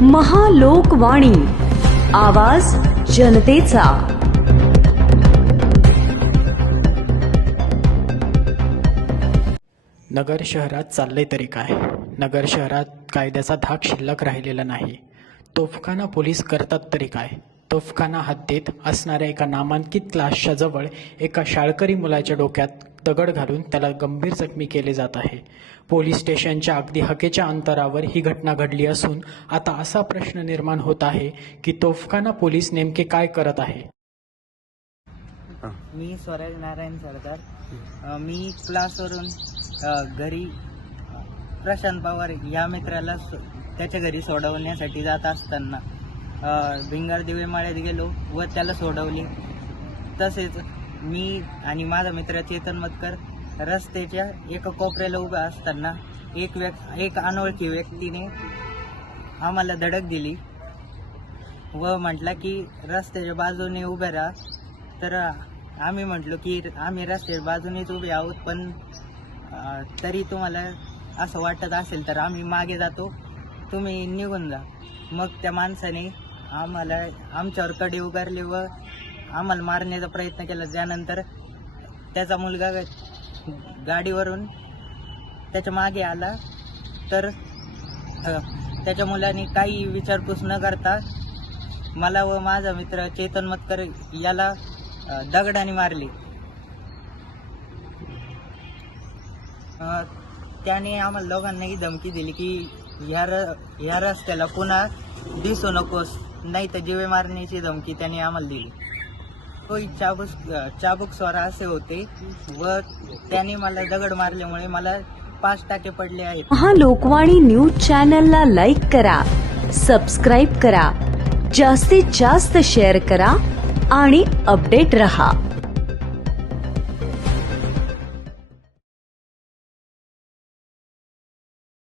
महालोकवाणी, आवाज जनतेचा। नगर शहरात चाललंय तरी काय? नगर शहरात कायद्याचा धाक शिल्लक राहिलेला नाही। तोफखाना पोलीस करतात तरी काय? तोफखाना हद्दीत असणाऱ्या एका नामांकित क्लासच्या जवळ एका शाळकरी मुलाच्या डोक्यात दगड घालून त्याला गंभीर जखमी केले जात आहे। पोलीस स्टेशनच्या अगदी हकेच्या अंतरावर ही घटना घडली असून आता असा प्रश्न निर्माण होत आहे की तोफखाना पोलीस नेमके काय करत आहे? मी स्वराज नारायण सरदार। मी क्लासवरून घरी प्रशांत पवार या मित्राला त्याच्या घरी सोडवण्यासाठी जात असताना भिंगार दिवे माळ्यात गेलो व त्याला सोडवले। तसेच मी आणि माझा मित्र चेतन मतकर रस्त्याच्या एका कोपऱ्याला उभा असताना एक अनोळखी व्यक्तीने आम्हाला धडक दिली व म्हटला की रस्त्याच्या बाजूने उभे राहा। तर आम्ही म्हटलो की आम्ही रस्त्याच्या बाजूनेच उभे आहोत, पण तरी तुम्हाला असं वाटत असेल तर आम्ही मागे जातो, तुम्ही निघून जा। मग त्या माणसाने आम्हाला आमच्यावर कडे उगारले व आम्हाला मारण्याचा प्रयत्न केला। त्यानंतर त्याचा मुलगा गाडीवरून त्याच्या मागे आला, तर त्याच्या मुलाने काही विचारपूस न करता मला व माझा मित्र चेतन मतकर याला दगडाने मारले। त्याने आम्हाला दोघांनाही धमकी दिली की ह्या रस्त्याला पुन्हा दिसू नकोस, नाही तर जीवे मारण्याची धमकी त्याने आम्हाला दिली। तो चाबूक स्वरा असे होते व त्याने मला दगड मारल्यामुळे मला 5 टाके पडले आहेत। महालोकवाणी न्यूज चॅनलला लाईक करा, सबस्क्राईब करा, जास्तीत जास्त शेअर करा आणि अपडेट रहा।